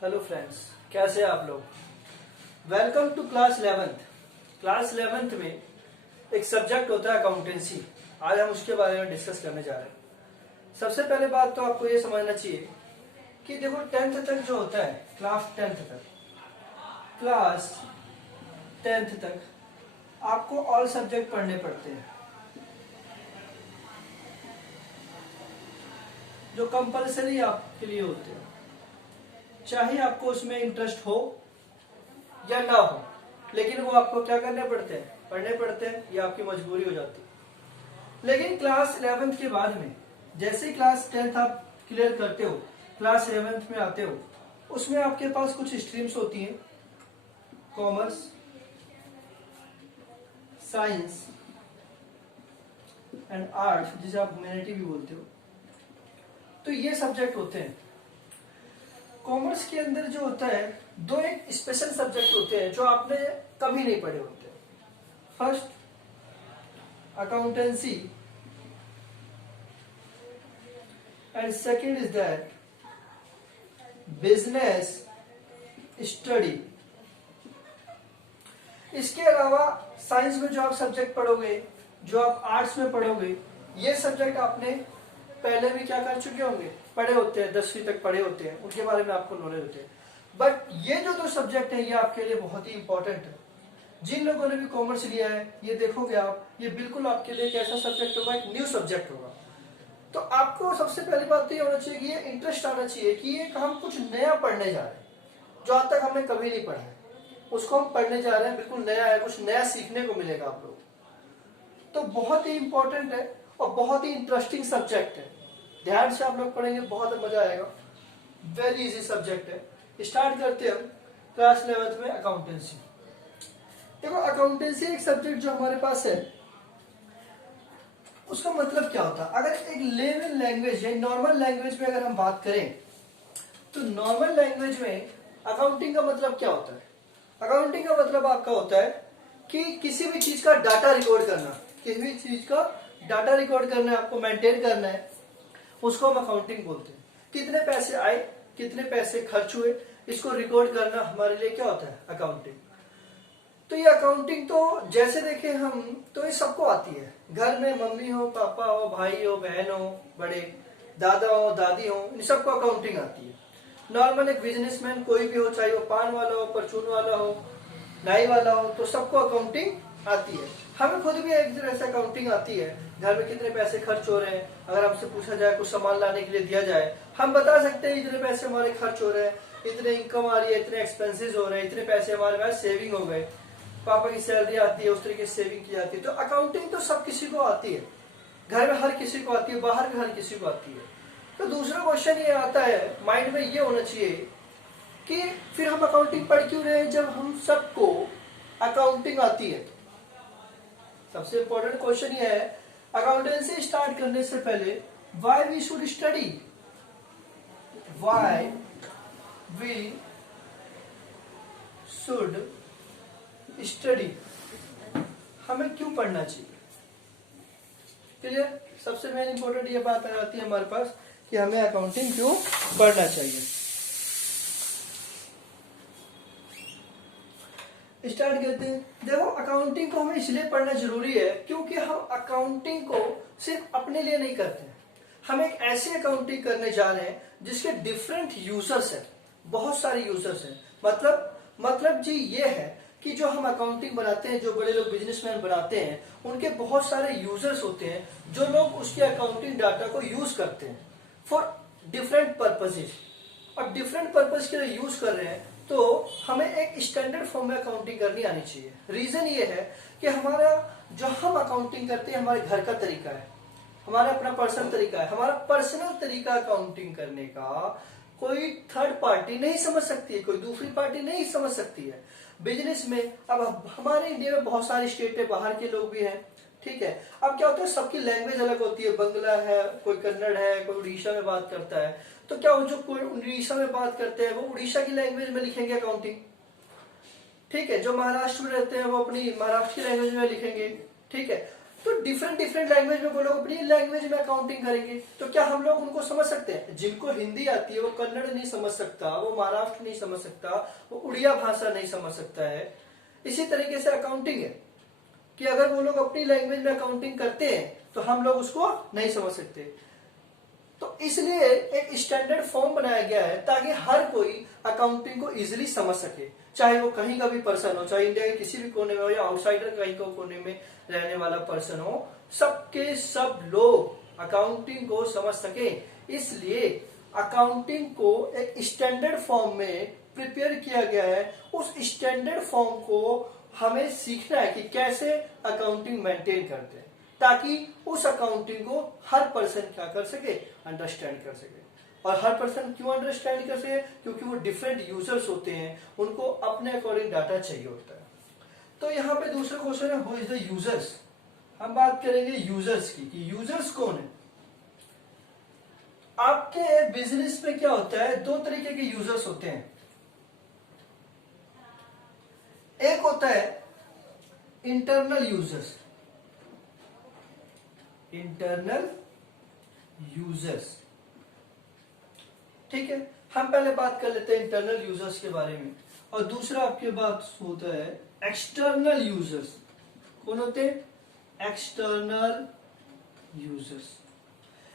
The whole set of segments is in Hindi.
हेलो फ्रेंड्स, कैसे हैं आप लोग। Welcome to class 11th। Class 11th में एक सब्जेक्ट होता है अकाउंटेंसी। आज हम उसके बारे में डिस्कस करने जा रहे हैं। सबसे पहले बात तो आपको ये समझना चाहिए कि देखो 10th तक जो होता है, क्लास 10th तक आपको ऑल सब्जेक्ट पढ़ने पड़ते हैं जो कंपलसरी आपके लिए होते हैं, चाहे आपको उसमें इंटरेस्ट हो या ना हो, लेकिन वो आपको क्या करने पड़ते हैं, पढ़ने पड़ते हैं। ये आपकी मजबूरी हो जाती है। लेकिन क्लास 11th के बाद में जैसे ही क्लास 10th आप क्लियर करते हो, क्लास 11th में आते हो, उसमें आपके पास कुछ स्ट्रीम्स होती हैं, कॉमर्स, साइंस एंड आर्ट्स, जिसे आप ह्यूमैनिटी भी बोलते हो। तो ये सब्जेक्ट होते हैं। कॉमर्स के अंदर जो होता है, दो एक स्पेशल सब्जेक्ट होते हैं जो आपने कभी नहीं पढ़े होते। First accountancy and second is that business study. इसके अलावा साइंस में जो आप सब्जेक्ट पढ़ोगे, जो आप आर्ट्स में पढ़ोगे, ये सब्जेक्ट आपने पहले भी क्या कर चुके होंगे, पढ़े होते हैं, 10वीं तक पढ़े होते हैं, उनके बारे में आपको नॉलेज होते हैं। बट ये जो दो सब्जेक्ट है, ये आपके लिए बहुत ही इंपॉर्टेंट है। जिन लोगों ने भी कॉमर्स लिया है, ये देखोगे आप, ये बिल्कुल आपके लिए एक ऐसा सब्जेक्ट होगा, एक न्यू सब्जेक्ट होगा। तो आपको सबसे पहली बात तो ये होना चाहिए कि ये इंटरेस्ट आना चाहिए कि ये हम कुछ नया पढ़ने जा रहे हैं, जो आज तक हमने कभी नहीं पढ़ा है, उसको हम पढ़ने जा रहे हैं। बिल्कुल नया है, कुछ नया सीखने को मिलेगा आप लोग। तो बहुत ही इंपॉर्टेंट है और बहुत ही इंटरेस्टिंग सब्जेक्ट है। ध्यान से आप लोग पढ़ेंगे, बहुत मजा आएगा। वेरी इजी सब्जेक्ट है। स्टार्ट करते हैं हम क्लास 11th में अकाउंटेंसी। देखो, अकाउंटेंसी एक सब्जेक्ट जो हमारे पास है, उसका मतलब क्या होता है। अगर एक लेवल लैंग्वेज है, नॉर्मल लैंग्वेज में अगर हम बात करें, तो नॉर्मल लैंग्वेज में अकाउंटिंग का मतलब क्या होता है। अकाउंटिंग का मतलब आपका होता है कि किसी भी चीज का डाटा रिकॉर्ड करना, किसी भी चीज का डाटा रिकॉर्ड करना है, आपको मेंटेन करना है, उसको हम अकाउंटिंग बोलते हैं। कितने पैसे आए, कितने पैसे खर्च हुए, इसको रिकॉर्ड करना हमारे लिए क्या होता है, अकाउंटिंग। तो ये अकाउंटिंग तो जैसे देखें हम, तो ये सबको आती है। घर में मम्मी हो, पापा हो, भाई हो, बहन हो, बड़े दादा हो, दादी हो, इन सबको अकाउंटिंग आती है। नॉर्मल एक बिजनेसमैन कोई भी हो, चाहे वो पान वाला हो, परचून वाला हो, नाई वाला हो, तो सबको अकाउंटिंग आती है। हमें खुद भी एक तरह से अकाउंटिंग आती है। घर में कितने पैसे खर्च हो रहे हैं, अगर हमसे पूछा जाए, कुछ सामान लाने के लिए दिया जाए, हम बता सकते हैं इतने पैसे हमारे खर्च हो रहे हैं, इतने इनकम आ रही है, इतने एक्सपेंसेस हो रहे हैं, इतने पैसे हमारे पास सेविंग हो गए, पापा की सैलरी आती है, उस तरीके से सेविंग की जाती है। तो अकाउंटिंग तो सब किसी को आती है, घर में हर किसी को आती है, बाहर में हर किसी को आती है। तो दूसरा क्वेश्चन ये आता है, माइंड में ये होना चाहिए कि फिर हम अकाउंटिंग पढ़ क्यों रहे हैं जब हम सबको अकाउंटिंग आती है। सबसे इंपॉर्टेंट क्वेश्चन ये है, अकाउंटेंसी स्टार्ट करने से पहले why we should study, why we should study, हमें क्यों पढ़ना चाहिए। क्लियर। सबसे मेन इंपॉर्टेंट ये बात आ जाती है हमारे पास कि हमें अकाउंटिंग क्यों पढ़ना चाहिए। स्टार्ट करते हैं। देखो, अकाउंटिंग को हमें इसलिए पढ़ना जरूरी है क्योंकि हम अकाउंटिंग को सिर्फ अपने लिए नहीं करते हैं, हम एक ऐसी अकाउंटिंग करने जा रहे हैं जिसके डिफरेंट यूजर्स हैं, बहुत सारे यूजर्स हैं। मतलब जी ये है कि जो हम अकाउंटिंग बनाते हैं, जो बड़े लोग बिजनेसमैन बनाते हैं, उनके बहुत सारे यूजर्स होते हैं, जो लोग उसके अकाउंटिंग डाटा को यूज करते हैं फॉर डिफरेंट पर्पजेज, और डिफरेंट पर्पज के लिए यूज कर रहे हैं। तो हमें एक स्टैंडर्ड फॉर्म में अकाउंटिंग करनी आनी चाहिए। रीजन ये है कि हमारा जो हम अकाउंटिंग करते हैं, हमारे घर का तरीका है, हमारा अपना पर्सनल तरीका है, हमारा पर्सनल तरीका अकाउंटिंग करने का कोई थर्ड पार्टी नहीं समझ सकती है, कोई दूसरी पार्टी नहीं समझ सकती है। बिजनेस में अब हमारे इंडिया में बहुत सारी स्टेट है, बाहर के लोग भी हैं, ठीक है। अब क्या होता है, सबकी लैंग्वेज अलग होती है, बंगला है, कोई कन्नड़ है, कोई उड़ीसा में बात करता है। तो क्या जो कोई उड़ीसा में बात करते हैं, वो उड़ीसा की लैंग्वेज में लिखेंगे अकाउंटिंग, ठीक है। जो महाराष्ट्र में रहते हैं, वो अपनी महाराष्ट्र की लैंग्वेज में लिखेंगे, ठीक है। तो डिफरेंट डिफरेंट लैंग्वेज में वो लोग अपनी लैंग्वेज में अकाउंटिंग करेंगे, तो क्या हम लोग उनको समझ सकते हैं? जिनको हिंदी आती है वो कन्नड़ नहीं समझ सकता, वो महाराष्ट्र नहीं समझ सकता, वो उड़िया भाषा नहीं समझ सकता है। इसी तरीके से अकाउंटिंग है कि अगर वो लोग अपनी लैंग्वेज में अकाउंटिंग करते हैं तो हम लोग उसको नहीं समझ सकते। तो इसलिए एक स्टैंडर्ड फॉर्म बनाया गया है ताकि हर कोई अकाउंटिंग को इजीली समझ सके, चाहे वो कहीं का भी पर्सन हो, चाहे इंडिया के किसी भी कोने में हो या आउटसाइडर कहीं को कोने में रहने वाला पर्सन हो, सबके सब लोग अकाउंटिंग को समझ सके। इसलिए अकाउंटिंग को एक स्टैंडर्ड फॉर्म में प्रिपेयर किया गया है। उस स्टैंडर्ड फॉर्म को हमें सीखना है कि कैसे अकाउंटिंग मेंटेन करते हैं, ताकि उस अकाउंटिंग को हर पर्सन क्या कर सके, अंडरस्टैंड कर सके। और हर पर्सन क्यों अंडरस्टैंड कर सके? क्योंकि वो डिफरेंट यूजर्स होते हैं, उनको अपने अकॉर्डिंग डाटा चाहिए होता है। तो यहाँ पे दूसरा क्वेश्चन है, हु इज द यूजर्स। हम बात करेंगे यूजर्स की कि यूजर्स कौन है। आपके बिजनेस में क्या होता है, दो तरीके के यूजर्स होते हैं। एक होता है इंटरनल यूजर्स, इंटरनल यूजर्स, ठीक है। हम पहले बात कर लेते हैं इंटरनल यूजर्स के बारे में। और दूसरा आपके बात होता है एक्सटर्नल यूजर्स। कौन होते हैं? External users.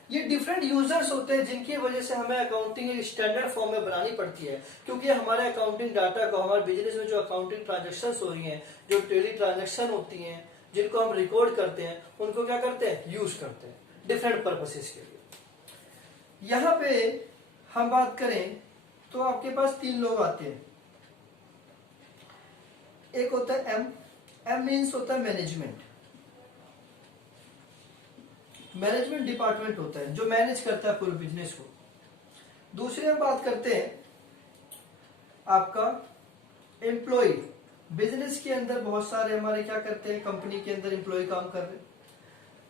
ये डिफरेंट यूजर्स होते हैं जिनकी वजह से हमें अकाउंटिंग एक स्टैंडर्ड फॉर्म में बनानी पड़ती है, क्योंकि हमारे अकाउंटिंग डाटा को, हमारे बिजनेस में जो अकाउंटिंग ट्रांजेक्शन हो रही हैं, जो डेली ट्रांजेक्शन होती हैं, जिनको हम रिकॉर्ड करते हैं, उनको क्या करते हैं, यूज करते हैं डिफरेंट पर्पसेस के लिए। यहां पे हम बात करें तो आपके पास तीन लोग आते हैं। एक होता है एम, एम मीन्स होता है मैनेजमेंट। मैनेजमेंट डिपार्टमेंट होता है जो मैनेज करता है पूरे बिजनेस को। दूसरी हम बात करते हैं आपका एम्प्लॉय। बिजनेस के अंदर बहुत सारे हमारे क्या करते हैं, कंपनी के अंदर एम्प्लॉय काम कर रहे हैं।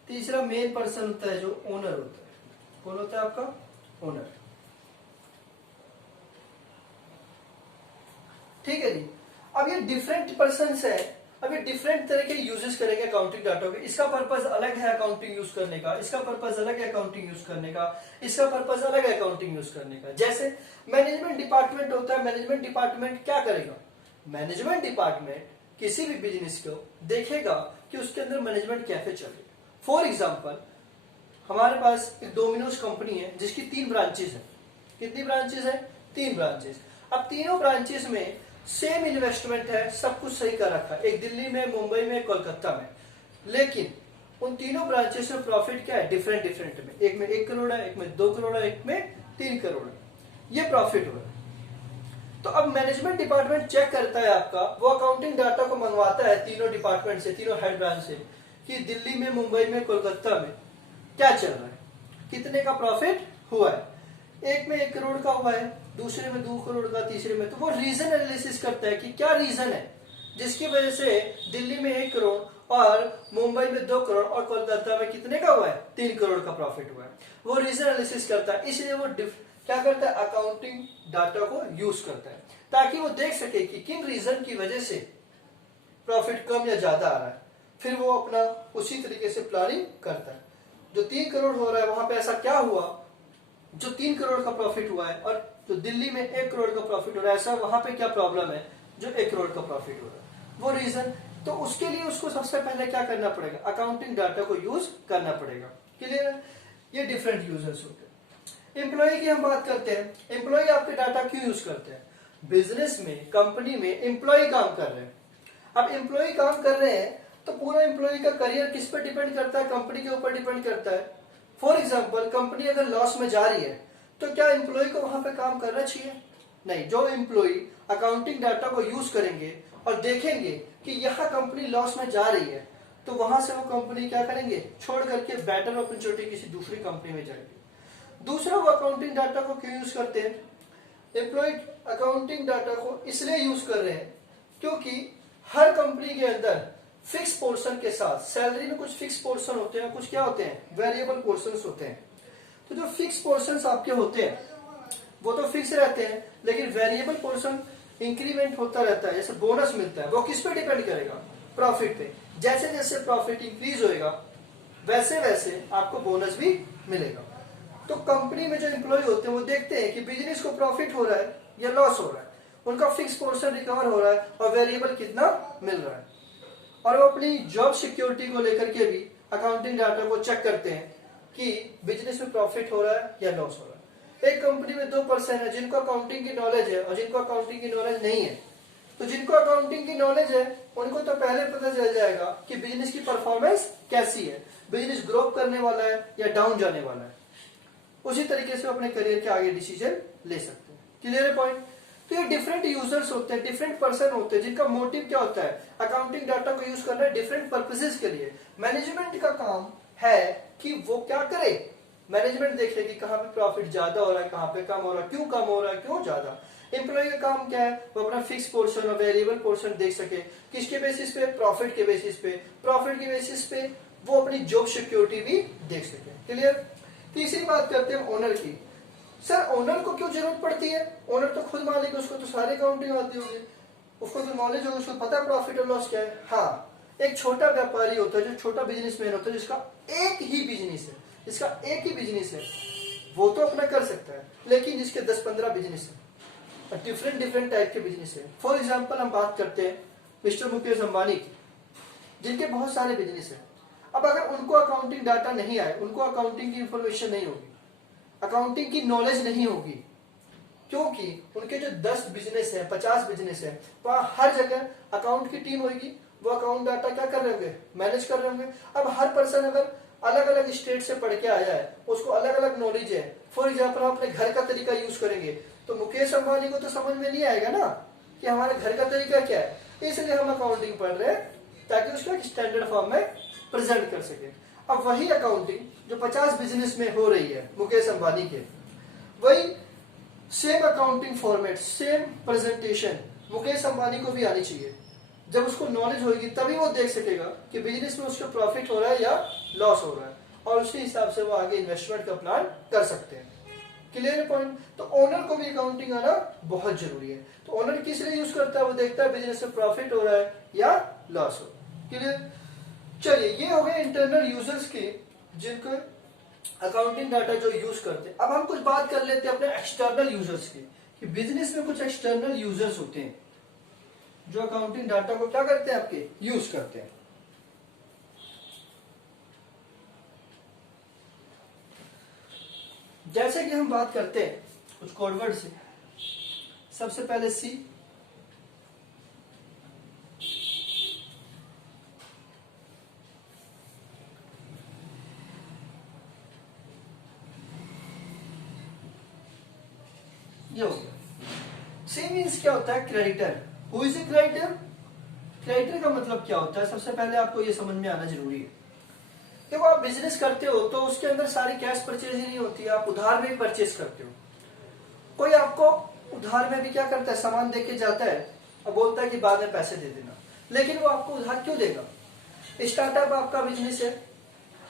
तीसरा मेन पर्सन होता है जो ओनर होता है। कौन होता है आपका? ओनर। ठीक है जी। अब ये डिफरेंट पर्सन्स है, अब ये डिफरेंट तरह के यूजेस करेंगे अकाउंटिंग डाटा के। इसका पर्पस अलग है अकाउंटिंग यूज करने का, इसका पर्पस अलग है अकाउंटिंग यूज करने का, इसका पर्पस अलग है अकाउंटिंग यूज करने का। जैसे मैनेजमेंट डिपार्टमेंट होता है, मैनेजमेंट डिपार्टमेंट क्या करेगा? मैनेजमेंट डिपार्टमेंट किसी भी बिजनेस को देखेगा कि उसके अंदर मैनेजमेंट कैसे चले। फॉर एग्जाम्पल, हमारे पास एक डोमिनोज कंपनी है जिसकी 3 ब्रांचेस है। कितनी ब्रांचेस है? 3 ब्रांचेस। अब तीनों ब्रांचेस में सेम इन्वेस्टमेंट है, सब कुछ सही कर रखा है, एक दिल्ली में, मुंबई में, कोलकाता में। लेकिन उन तीनों ब्रांचेस में प्रॉफिट क्या है? डिफरेंट डिफरेंट में। एक में 1 करोड़ है, एक में 2 करोड़ है, एक में 3 करोड़ है। ये प्रॉफिट हुआ। तो अब मैनेजमेंट डिपार्टमेंट चेक करता है आपका, वो अकाउंटिंग डाटा को मंगवाता है तीनों डिपार्टमेंट से, तीनों हेड ब्रांच से, कि दिल्ली में, मुंबई में, कोलकाता में क्या चल रहा है, कितने का प्रॉफिट हुआ है। एक में 1 करोड़ का हुआ है, दूसरे में 2 करोड़ का, तीसरे में। तो वो रीजन एनालिसिस करता है कि क्या रीजन है जिसकी वजह से दिल्ली में 1 करोड़ और मुंबई में 2 करोड़ और कोलकाता में कितने का हुआ है? 3 करोड़ का प्रॉफिट हुआ है। वो रीजन एनालिसिस करता है। इसलिए वो क्या करता है? अकाउंटिंग डाटा को यूज करता है ताकि वो देख सके कि किन रीजन की वजह से प्रॉफिट कम या ज्यादा आ रहा है। फिर वो अपना उसी तरीके से प्लानिंग करता है। जो 3 करोड़ हो रहा है वहां पे ऐसा क्या हुआ जो 3 करोड़ का प्रॉफिट हुआ है, और जो दिल्ली में 1 करोड़ का प्रॉफिट हो रहा है, ऐसा वहां पे क्या प्रॉब्लम है जो 1 करोड़ का प्रॉफिट हो रहा है, वो रीजन। तो उसके लिए उसको सबसे पहले क्या करना पड़ेगा? अकाउंटिंग डाटा को यूज करना पड़ेगा। क्लियर है? ये डिफरेंट यूजर्स होते हैं। एम्प्लॉय की हम बात करते हैं। एम्प्लॉय आपके डाटा क्यों यूज करते हैं? बिजनेस में, कंपनी में एम्प्लॉय काम कर रहे हैं। अब एम्प्लॉय काम कर रहे हैं तो पूरा एम्प्लॉय का करियर किस पर डिपेंड करता है? कंपनी के ऊपर डिपेंड करता है। फॉर एग्जाम्पल, कंपनी अगर लॉस में जा रही है तो क्या एम्प्लॉय को वहां पे काम करना चाहिए? नहीं। जो एम्प्लॉय अकाउंटिंग डाटा को यूज करेंगे और देखेंगे कि यह कंपनी लॉस में जा रही है, तो वहां से वो कंपनी क्या करेंगे? छोड़ करके बेटर अपॉर्चुनिटी किसी दूसरी कंपनी में जाएंगे। दूसरा, वो अकाउंटिंग डाटा को क्यों यूज करते हैं? एम्प्लॉय अकाउंटिंग डाटा को इसलिए यूज कर रहे हैं क्योंकि हर कंपनी के अंदर फिक्स पोर्शन के साथ, सैलरी में कुछ फिक्स पोर्शन होते हैं, कुछ क्या होते हैं? वेरिएबल पोर्शंस होते हैं। तो जो फिक्स पोर्शंस आपके होते हैं वो तो फिक्स रहते हैं, लेकिन वेरिएबल पोर्शन इंक्रीमेंट होता रहता है, जैसे बोनस मिलता है। वो किस पे डिपेंड करेगा? प्रॉफिट पे। जैसे जैसे प्रॉफिट इंक्रीज होएगा वैसे वैसे आपको बोनस भी मिलेगा। तो कंपनी में जो एम्प्लॉय होते हैं वो देखते हैं कि बिजनेस को प्रॉफिट हो रहा है या लॉस हो रहा है, उनका फिक्स पोर्शन रिकवर हो रहा है और वेरिएबल कितना मिल रहा है, और वो अपनी जॉब सिक्योरिटी को लेकर के भी अकाउंटिंग डाटा को चेक करते हैं कि बिजनेस में प्रॉफिट हो रहा है या लॉस हो रहा है। एक कंपनी में 2 पर्सन है जिनको अकाउंटिंग की नॉलेज है और जिनको अकाउंटिंग की नॉलेज नहीं है। तो जिनको अकाउंटिंग की नॉलेज है उनको तो पहले पता चल जाएगा कि बिजनेस की परफॉर्मेंस कैसी है, बिजनेस ग्रो करने वाला है या डाउन जाने वाला है। उसी तरीके से अपने करियर के आगे डिसीजन ले सकते हैं। क्लियर है पॉइंट? तो ये डिफरेंट यूजर्स होते हैं, डिफरेंट पर्सन होते हैं जिनका मोटिव क्या होता है, अकाउंटिंग डाटा को यूज करना है डिफरेंट पर्पसेस के लिए। मैनेजमेंट का काम है कि वो क्या करे, मैनेजमेंट देखे कि कहाँ पे प्रॉफिट ज्यादा हो रहा है, कहाँ पे कम हो रहा है, क्यों कम हो रहा है, क्यों ज्यादा। एम्प्लॉय का काम क्या है, वो अपना फिक्स पोर्शन और वेरिएबल पोर्शन देख सके, किसके बेसिस पे, प्रॉफिट के बेसिस पे, प्रॉफिट के बेसिस पे वो अपनी जॉब सिक्योरिटी भी देख सके। क्लियर? तीसरी बात करते हैं ओनर की। सर ओनर को क्यों जरूरत पड़ती है? ओनर तो खुद मालिक है, उसको तो सारे अकाउंटिंग आती होगी, उसको तो नॉलेज होगी, उसको पता है प्रॉफिट और लॉस क्या है। हाँ, एक छोटा व्यापारी होता है, जो छोटा बिजनेसमैन होता है, जिसका एक ही बिजनेस है, जिसका एक ही बिजनेस है, वो तो अपना कर सकता है। लेकिन जिसके 10-15 बिजनेस है, डिफरेंट डिफरेंट टाइप के बिजनेस है। फॉर एग्जाम्पल हम बात करते हैं मिस्टर मुकेश अंबानी की, जिनके बहुत सारे बिजनेस है। अब अगर उनको अकाउंटिंग डाटा नहीं आए, उनको अकाउंटिंग की इंफॉर्मेशन नहीं होगी, अकाउंटिंग की नॉलेज नहीं होगी, क्योंकि उनके जो 10 बिजनेस है, 50 बिजनेस है, वहां हर जगह अकाउंट की टीम होगी, वो अकाउंट डाटा क्या कर रहे होंगे, मैनेज कर रहे होंगे। अब हर पर्सन अगर अलग अलग स्टेट से पढ़ के आया है, उसको अलग अलग नॉलेज है। फॉर एग्जाम्पल हम अपने घर का तरीका यूज करेंगे तो मुकेश अंबानी को तो समझ में नहीं आएगा ना कि हमारे घर का तरीका क्या है। इसलिए हम अकाउंटिंग पढ़ रहे हैं ताकि उसको एक स्टैंडर्ड फॉर्म में प्रेजेंट कर सके। अब वही अकाउंटिंग जो 50 बिजनेस में हो रही है मुकेश अंबानी के, वही same accounting format, same presentation Mukesh Ambani को भी आनी चाहिए। जब उसको नॉलेज होगी तभी वो देख सकेगा कि बिजनेस में उसको प्रॉफिट हो रहा है या लॉस हो रहा है, और उसी हिसाब से वो आगे इन्वेस्टमेंट का प्लान कर सकते हैं। Clear point? तो ओनर को भी अकाउंटिंग आना बहुत जरूरी है। तो ओनर किस लिए यूज करता है, वो देखता है बिजनेस में प्रॉफिट हो रहा है या लॉस हो। क्लियर? चलिए, ये हो गए इंटरनल यूजर्स के जिनको अकाउंटिंग डाटा जो यूज करते हैं। अब हम कुछ बात कर लेते हैं अपने एक्सटर्नल यूजर्स की, कि बिजनेस में कुछ एक्सटर्नल यूजर्स होते हैं जो अकाउंटिंग डाटा को क्या करते हैं, आपके यूज करते हैं। जैसे कि हम बात करते हैं कुछ कोडवर्ड से, सबसे पहले सी, ये हो गया। सी मीन्स क्या होता है, creditor. Who is a creditor? Creditor का मतलब क्या होता है, सबसे पहले आपको ये समझ में आना जरूरी है। देखो, आप बिजनेस करते हो तो उसके अंदर सारी कैश परचेज ही नहीं होती है, आप उधार में परचेज करते हो। कोई आपको उधार में भी क्या करता है, सामान दे के जाता है और बोलता है कि बाद में पैसे दे देना, लेकिन वो आपको उधार क्यों देगा? स्टार्टअप आपका बिजनेस है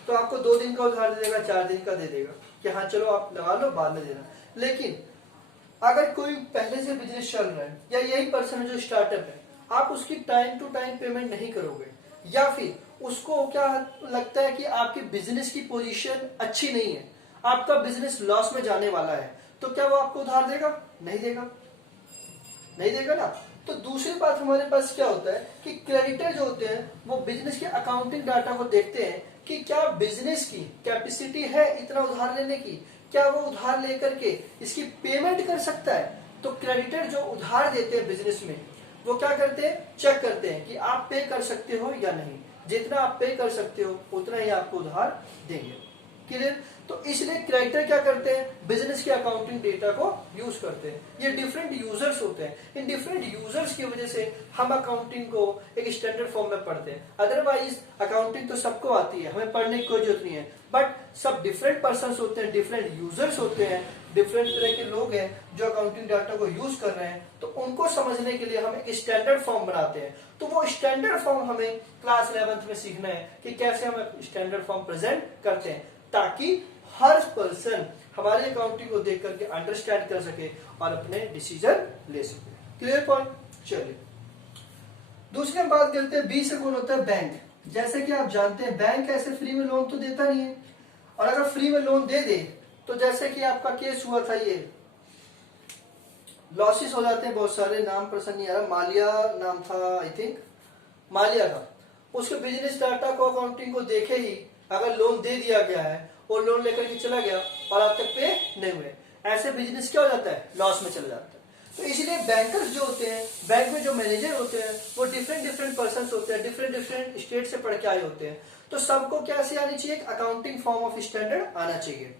तो आपको 2 दिन का उधार दे देगा, 4 दिन का दे देगा कि हाँ चलो आप लगा लो, बाद में देना। लेकिन अगर कोई पहले से बिजनेस चल रहा है या यही पर्सन जो स्टार्टअप है, आप उसकी टाइम टू टाइम पेमेंट नहीं करोगे, या फिर उसको क्या लगता है कि आपकी बिजनेस की पोजीशन अच्छी नहीं है, आपका बिजनेस लॉस में जाने वाला है, तो क्या वो आपको उधार देगा? नहीं देगा, नहीं देगा ना। तो दूसरी बात हमारे पास क्या होता है कि क्रेडिटर जो होते हैं वो बिजनेस के अकाउंटिंग डाटा को देखते हैं कि क्या बिजनेस की कैपेसिटी है इतना उधार लेने की, क्या वो उधार लेकर के इसकी पेमेंट कर सकता है। तो क्रेडिटर जो उधार देते हैं बिजनेस में, वो क्या करते हैं, चेक करते हैं कि आप पे कर सकते हो या नहीं। जितना आप पे कर सकते हो उतना ही आपको उधार देंगे। क्लियर? तो इसलिए क्रेडिटर क्या करते हैं, बिजनेस के अकाउंटिंग डेटा को यूज करते हैं। ये डिफरेंट यूजर्स होते हैं, इन डिफरेंट यूजर्स की वजह से हम अकाउंटिंग को एक स्टैंडर्ड फॉर्म में पढ़ते हैं। अदरवाइज अकाउंटिंग तो सबको आती है, हमें पढ़ने की कोई जरूरत नहीं है, बट सब डिफरेंट पर्सन होते हैं, डिफरेंट यूजर्स होते हैं, डिफरेंट तरह के लोग हैं जो अकाउंटिंग डाटा को यूज कर रहे हैं। तो उनको समझने के लिए हम एक स्टैंडर्ड फॉर्म बनाते हैं। तो वो स्टैंडर्ड फॉर्म हमें क्लास 11th में सीखना है कि कैसे हम स्टैंडर्ड फॉर्म प्रेजेंट करते हैं, ताकि हर पर्सन हमारे अकाउंटिंग को देख करके अंडरस्टैंड कर सके और अपने डिसीजन ले सके। Clear point? चलिए, दूसरी हम बात करते हैं बी से कौन होता है, बैंक। जैसे कि आप जानते हैं बैंक ऐसे फ्री में लोन तो देता नहीं है, और अगर फ्री में लोन दे दे तो जैसे कि आपका केस हुआ था, ये लॉसेस हो जाते हैं बहुत सारे, नाम पसंद नहीं आ रहा, मालिया नाम था आई थिंक, मालिया का। उसके बिजनेस डाटा को अकाउंटिंग को देखे ही अगर लोन दे दिया गया है और लोन लेकर के चला गया और अब तक पे नहीं हुए, ऐसे बिजनेस क्या हो जाता है, लॉस में चला जाता है। तो इसलिए बैंकर्स जो होते हैं, बैंक में जो मैनेजर होते हैं, वो डिफरेंट डिफरेंट पर्सन होते हैं, डिफरेंट डिफरेंट स्टेट से पढ़ के आए होते हैं। तो सबको क्या सी आनी चाहिए, अकाउंटिंग फॉर्म ऑफ स्टैंडर्ड आना चाहिए,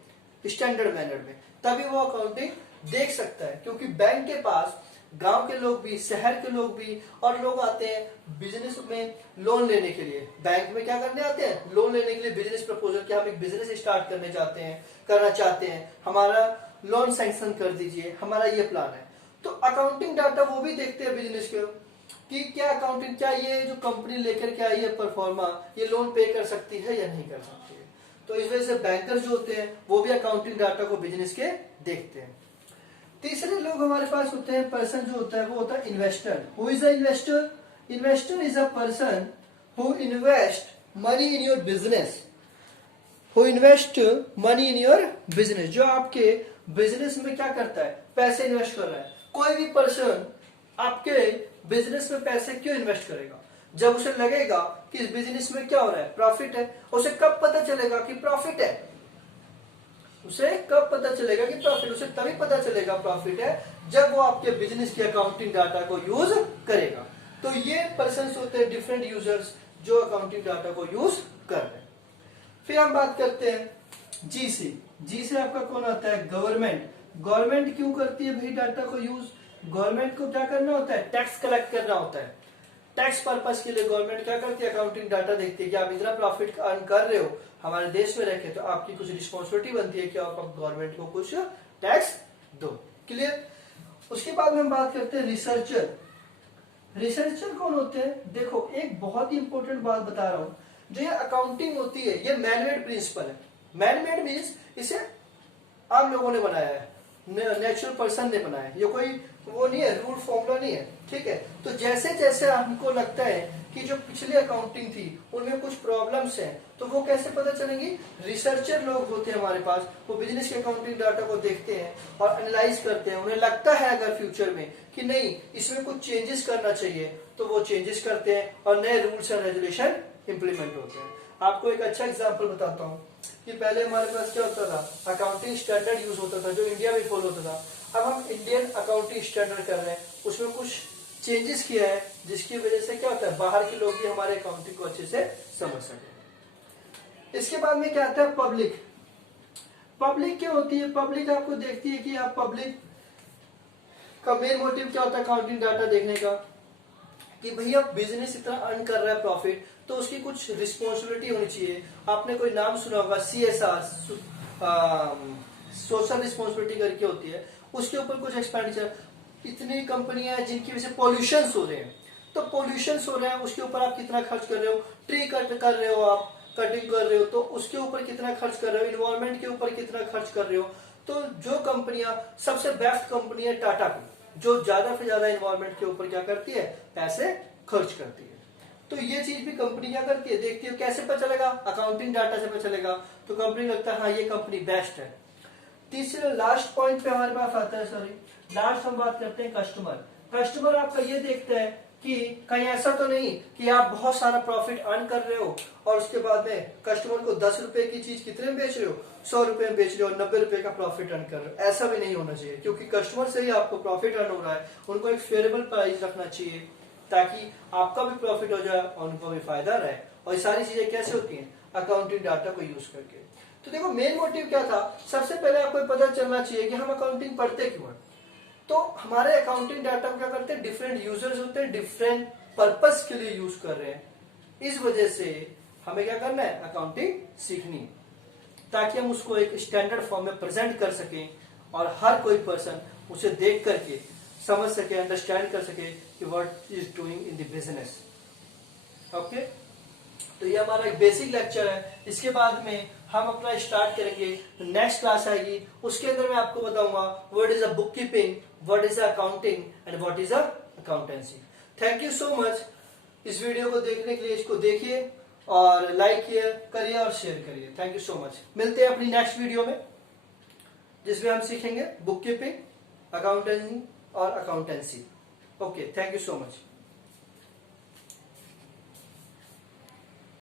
स्टैंडर्ड मैनर में, तभी वो अकाउंटिंग देख सकता है। क्योंकि बैंक के पास गांव के लोग भी, शहर के लोग भी, और लोग आते हैं बिजनेस में लोन लेने के लिए। बैंक में क्या करने आते हैं, लोन लेने के लिए, बिजनेस प्रपोजल कि हम एक बिजनेस स्टार्ट करना चाहते हैं, हमारा लोन सैंक्शन कर दीजिए, हमारा ये प्लान है। तो अकाउंटिंग डाटा वो भी देखते हैं बिजनेस के, कि क्या अकाउंटिंग, क्या ये जो कंपनी लेकर के आई है परफॉर्मा, ये लोन पे कर सकती है या नहीं कर सकती है। तो इस वजह से बैंकर जो होते हैं वो भी अकाउंटिंग डाटा को बिजनेस के देखते हैं। तीसरे लोग हमारे पास होते हैं, पर्सन जो होता है वो होता है investor. Who is a investor, investor is a person who invest money in your business, who invest money in your business, जो आपके बिजनेस में क्या करता है, पैसे इन्वेस्ट कर रहा है। कोई भी पर्सन आपके बिजनेस में पैसे क्यों इन्वेस्ट करेगा, जब उसे लगेगा कि इस बिजनेस में क्या हो रहा है, प्रॉफिट है। उसे कब पता चलेगा कि प्रॉफिट है, उसे कब पता चलेगा कि प्रॉफिट, उसे तभी पता चलेगा प्रॉफिट है जब वो आपके बिजनेस के अकाउंटिंग डाटा को यूज करेगा। तो ये पर्सन होते हैं डिफरेंट यूजर्स जो अकाउंटिंग डाटा को यूज कर रहे हैं। फिर हम बात करते हैं जी से। जी से आपका कौन आता है, गवर्नमेंट। गवर्नमेंट क्यों करती है भाई डाटा को यूज, गवर्नमेंट को क्या करना होता है, टैक्स कलेक्ट करना होता है। टैक्स पर्पस के लिए गवर्नमेंट क्या करती है, अकाउंटिंग डाटा देखती है कि आप इतना प्रॉफिट अर्न कर रहे हो हमारे देश में रखे, तो आपकी कुछ रिस्पॉन्सिबिलिटी बनती है कि आप गवर्नमेंट को कुछ टैक्स दो। क्लियर। उसके बाद में हम बात करते हैं रिसर्चर। रिसर्चर कौन होते हैं, देखो एक बहुत ही इंपॉर्टेंट बात बता रहा हूं, जो ये अकाउंटिंग होती है ये मैनमेड प्रिंसिपल है। मैनमेड मीन्स इसे आम लोगों ने बनाया है, नेचुरल पर्सन ने बनाया है, ये कोई वो नहीं है, रूल फॉर्मूला नहीं है। ठीक है। तो जैसे जैसे हमको लगता है कि जो पिछली अकाउंटिंग थी उनमें कुछ प्रॉब्लम्स हैं, तो वो कैसे पता चलेंगी, रिसर्चर लोग होते हैं हमारे पास, वो बिजनेस के अकाउंटिंग डाटा को देखते हैं और एनालाइज करते हैं। उन्हें लगता है अगर फ्यूचर में कि नहीं इसमें कुछ चेंजेस करना चाहिए, तो वो चेंजेस करते हैं और नए रूल्स एंड रेगुलेशन इंप्लीमेंट होते हैं। आपको एक अच्छा एग्जाम्पल बताता हूँ कि पहले हमारे पास क्या होता था, अकाउंटिंग स्टैंडर्ड यूज होता था जो इंडिया में फॉलो होता था। अब हम इंडियन अकाउंटिंग स्टैंडर्ड कर रहे हैं, उसमें कुछ चेंजेस किया है जिसकी वजह से क्या होता है, बाहर के लोग भी हमारे अकाउंटिंग को अच्छे से समझ सके। इसके बाद में क्या आता है, पब्लिक। पब्लिक क्या होती है, पब्लिक आपको देखती है कि आप पब्लिक का मेन मोटिव क्या होता है अकाउंटिंग डाटा देखने का, कि भैया बिजनेस इतना अर्न कर रहा है प्रॉफिट, तो उसकी कुछ रिस्पॉन्सिबिलिटी होनी चाहिए। आपने कोई नाम सुना होगा CSR, सोशल रिस्पॉन्सिबिलिटी करके होती है, उसके ऊपर कुछ एक्सपेंडिचर। इतनी कंपनियां हैं जिनकी वजह से पॉल्यूशन हो रहे हैं, तो पॉल्यूशन हो रहे हैं उसके ऊपर आप कितना खर्च कर रहे हो, ट्री कट कर रहे हो, आप कटिंग कर रहे हो तो उसके ऊपर कितना खर्च कर रहे हो, इन्वायरमेंट के ऊपर कितना खर्च कर रहे हो। तो जो कंपनियां, सबसे बेस्ट कंपनी है टाटा की, जो ज्यादा से ज्यादा इन्वायरमेंट के ऊपर क्या करती है, पैसे खर्च करती है। तो ये चीज भी कंपनी क्या करती है, देखती है। कैसे पता चलेगा, अकाउंटिंग डाटा से पता चलेगा। तो कंपनी लगता है हाँ ये कंपनी बेस्ट है। तीसरे लास्ट पॉइंट पे हमारे पास आता है, सॉरी लास्ट हम बात करते हैं कस्टमर। कस्टमर आपका ये देखता है कि कहीं ऐसा तो नहीं कि आप बहुत सारा प्रॉफिट अर्न कर रहे हो और उसके बाद में कस्टमर को 10 रुपए की चीज कितने में बेच रहे हो, 100 रुपए में बेच रहे हो, 90 रुपए का प्रॉफिट अर्न कर रहे हो। ऐसा भी नहीं होना चाहिए, क्योंकि कस्टमर से ही आपको प्रॉफिट अर्न हो रहा है। उनको एक फेयरेबल प्राइस रखना चाहिए ताकि आपका भी प्रॉफिट हो जाए और उनको भी फायदा रहे। और ये सारी चीजें कैसे होती हैं, अकाउंटिंग डाटा को यूज करके। तो देखो मेन मोटिव क्या था, सबसे पहले आपको पता चलना चाहिए कि हम अकाउंटिंग पढ़ते क्यों हैं। तो हमारे अकाउंटिंग डाटा को क्या करते हैं, डिफरेंट यूजर्स होते हैं, डिफरेंट पर्पस के लिए यूज कर रहे हैं। इस वजह से हमें क्या करना है, अकाउंटिंग सीखनी, ताकि हम उसको एक स्टैंडर्ड फॉर्म में प्रेजेंट कर सकें और हर कोई पर्सन उसे देख करके समझ सके, अंडरस्टैंड कर सके कि what is doing in the business. Okay, तो ये हमारा एक बेसिक लेक्चर है। इसके बाद में हम अपना स्टार्ट करेंगे, नेक्स्ट क्लास आएगी, उसके अंदर मैं आपको बताऊंगा what is a book keeping, what is a accounting and what is a accountancy. Thank you so much. इस वीडियो को देखने के लिए इसको देखिए और लाइक करिए और शेयर करिए। Thank you so much. मिलते हैं अपनी नेक्स्ट वीडियो में जिसमें हम सीखेंगे बुक कीपिंग, अकाउंटिंग और accountancy. Okay, thank you so much.